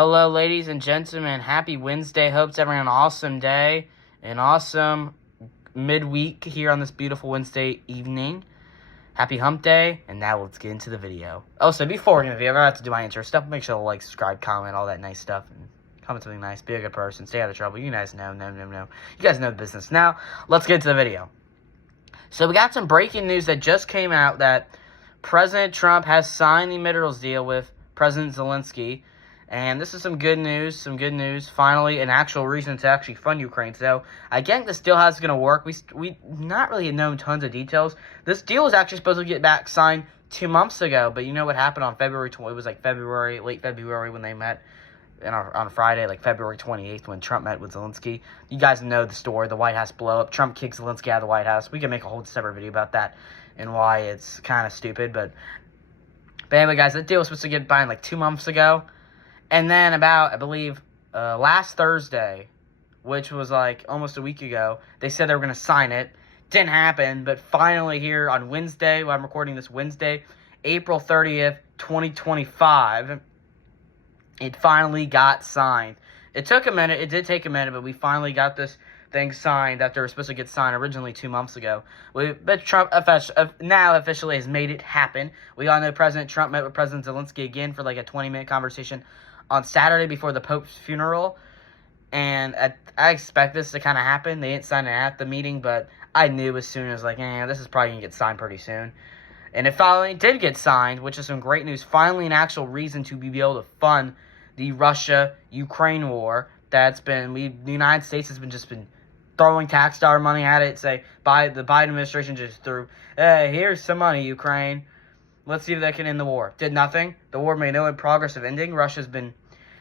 Hello, ladies and gentlemen. Happy Wednesday. Hope it's having an awesome day, an awesome midweek here on this beautiful Wednesday evening. Happy hump day, and now let's get into the video. Oh, so before we get into the video, I have to do my intro stuff. Make sure to like, subscribe, comment, all that nice stuff, and comment something nice. Be a good person. Stay out of trouble. You guys know. You guys know the business. Now, let's get into the video. So we got some breaking news that just came out that President Trump has signed the midrals deal with President Zelensky. And this is some good news, finally, an actual reason to actually fund Ukraine. So, I think this deal is going to work. We not really known tons of details. This deal was actually supposed to get back signed 2 months ago, but you know what happened on February 20th? It was like late February when they met on Friday, like February 28th when Trump met with Zelensky. You guys know the story, the White House blow up. Trump kicks Zelensky out of the White House. We can make a whole separate video about that and why it's kind of stupid. But anyway, guys, that deal was supposed to get signed like 2 months ago. And then about, I believe, last Thursday, which was like almost a week ago, they said they were going to sign it. Didn't happen, but finally here on Wednesday, I'm recording this Wednesday, April 30th, 2025, it finally got signed. It took a minute. It did take a minute, but we finally got this thing signed after it was supposed to get signed originally 2 months ago. But Trump now officially has made it happen. We all know President Trump met with President Zelensky again for like a 20-minute conversation on Saturday before the Pope's funeral, and I expect this to kind of happen. They didn't sign it at the meeting, but I knew as soon as, this is probably going to get signed pretty soon. And it finally did get signed, which is some great news. Finally, an actual reason to be able to fund the Russia-Ukraine war the United States has been throwing tax dollar money at it. The Biden administration just threw, hey, here's some money, Ukraine. Let's see if they can end the war. Did nothing. The war made no progress of ending.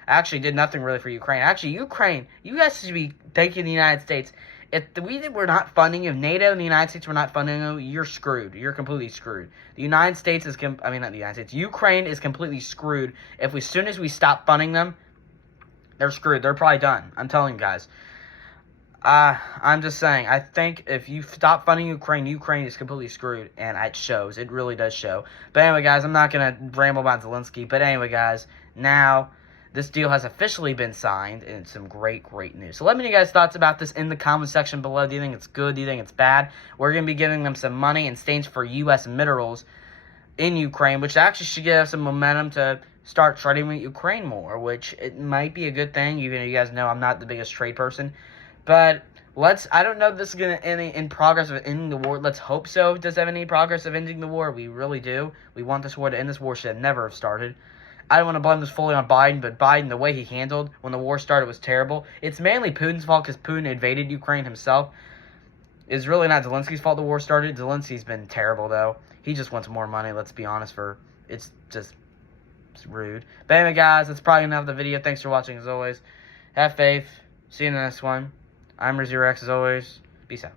Actually did nothing really for Ukraine. Actually, Ukraine, you guys should be thanking the United States. If we were not funding you, if NATO and the United States were not funding you, you're screwed. You're completely screwed. The United States is, not the United States, Ukraine is completely screwed. As soon as we stop funding them, they're screwed. They're probably done. I'm telling you guys. I'm just saying, I think if you stop funding Ukraine is completely screwed, and it shows. It really does show. But anyway, guys, I'm not going to ramble about Zelensky. But anyway, guys, now this deal has officially been signed, and it's some great news. So let me know your guys' thoughts about this in the comment section below. Do you think it's good? Do you think it's bad? We're going to be giving them some money in exchange for U.S. minerals in Ukraine, which actually should give us some momentum to start trading with Ukraine more, which it might be a good thing. Even though you guys know I'm not the biggest trade person. But I don't know if this is going to end in progress of ending the war. Let's hope so. Does it have any progress of ending the war? We really do. We want this war to end. This war should never have started. I don't want to blame this fully on Biden, but Biden, the way he handled when the war started was terrible. It's mainly Putin's fault because Putin invaded Ukraine himself. It's really not Zelensky's fault the war started. Zelensky's been terrible, though. He just wants more money, let's be honest. It's rude. But anyway, guys, that's probably enough of the video. Thanks for watching, as always. Have faith. See you in the next one. I'm Rizzy Rex, as always. Peace out.